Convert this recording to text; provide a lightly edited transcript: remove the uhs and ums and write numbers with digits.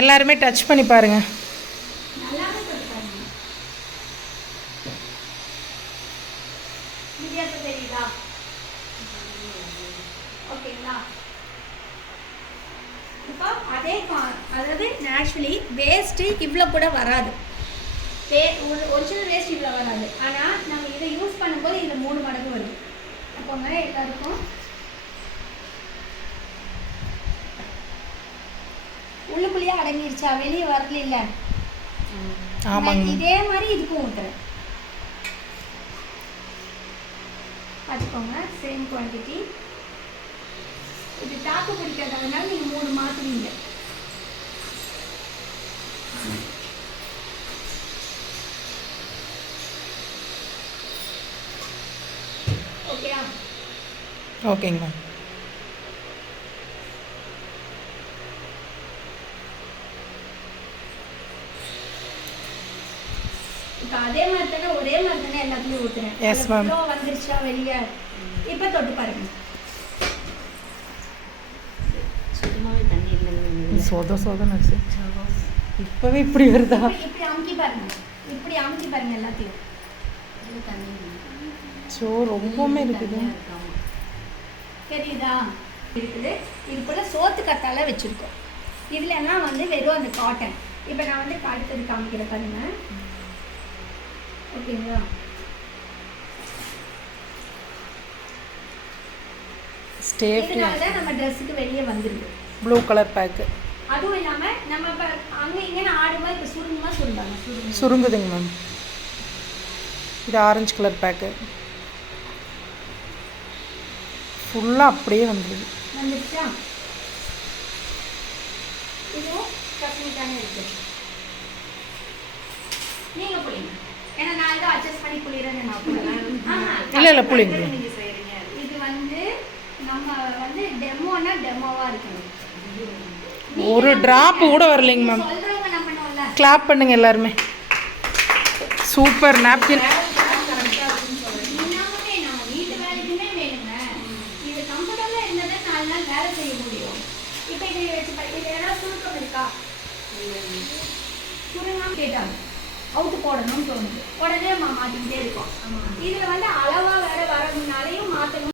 எல்லாருமே டச் பண்ணி பாருங்க. அதே அதாவது ஆக்சுவலி வேஸ்ட்டு இவ்வளோ கூட வராது. ஒரிஜினல் வேஸ்ட் இவ்வளோ வராது. ஆனால் நம்ம இதை யூஸ் பண்ணும்போது இதில் 3 மடங்கு வரும். அப்போங்க எல்லாருக்கும் உள்ளுக்குள்ளேயே அடங்கிடுச்சா, வெளியே வரல இல்லை. ஆமாங்க. இதே மாதிரி இதுக்கும் ஊற்றுறேன். பார்த்துக்கோங்க, சேம் குவான்டிட்டி. இது தாக்கு பிடிக்காததுனால நீங்கள் 3 மாற்றுவீங்க. ஓகேயா? ஓகேங்க மேம். இப்போ அதே மாதிரி தானே, ஒரே மாதிரி தானே எல்லாத்துலேயும் ஊற்றுறேன். Yes ma'am. வந்துருச்சா வெளியே? இப்போ தொட்டு பாருங்க. சுத்தமாகவே தண்ணி இல்லைங்க. சோதனை இப்போவே இப்படி வருதா? இப்படி அமுக்கி பாருங்க, இப்படி அமுக்கி பாருங்க எல்லாத்தையும். தண்ணி ஸோ ரொம்பவுமே இருக்குது. தெரியுதா? இருக்குது. இதுக்குள்ள சோத்து கத்தால வச்சுருக்கோம். இதுலன்னா வெறும் அந்த காட்டன். இப்போ நான் அடுத்தது காமிக்கிறேன் பாருங்க. ஓகேங்களா? இதனால தான் நம்ம ட்ரெஸ்ஸுக்கு வெளியே வந்துருக்கு. Blue colour bag. அதுவும் இல்லாமல் நம்ம இப்போ அங்கே இங்கே ஆடும்போது இப்போ சுருங்குதாங்க. சுருங்குதுங்க மேம். இது ஆரஞ்சு கலர் பேக்கு. ஃபுல்லாக அப்படியே வந்துடுச்சா? இதுவும் டெக்னிக்கான இருக்குது. நீங்கள் புளிங்க, ஏன்னா நான் இதை அட்ஜஸ்ட் பண்ணி புளிறேன்னு நான் புளிறேன். இல்லை புளிங்க. இது நம்ம டெமோனா டெமோவாக இருக்கணும். ஒரு டிராப் கூட வரலைங்க மேம். சொல்கிறவங்க நம்பணும்ல. கிளாப் பண்ணுங்க எல்லாருமே. Super napkin. வீட்டு வேலைக்குமே வேணுங்க. இது கம்ஃபர்டபுளாக இருந்தால் தான் 4 நாள் வேலை செய்ய முடியும். இப்போ இதை வச்சு இது ஏதாவது சுருக்கம் இருக்கா? சுருங்காமல் கேட்டாங்க அவுட்டு போடணும்னு தோணுது. உடனே மாட்டிக்கிட்டே இருக்கோம். இதில் அளவாக வேற வரணும்னாலையும் மாற்றணும்.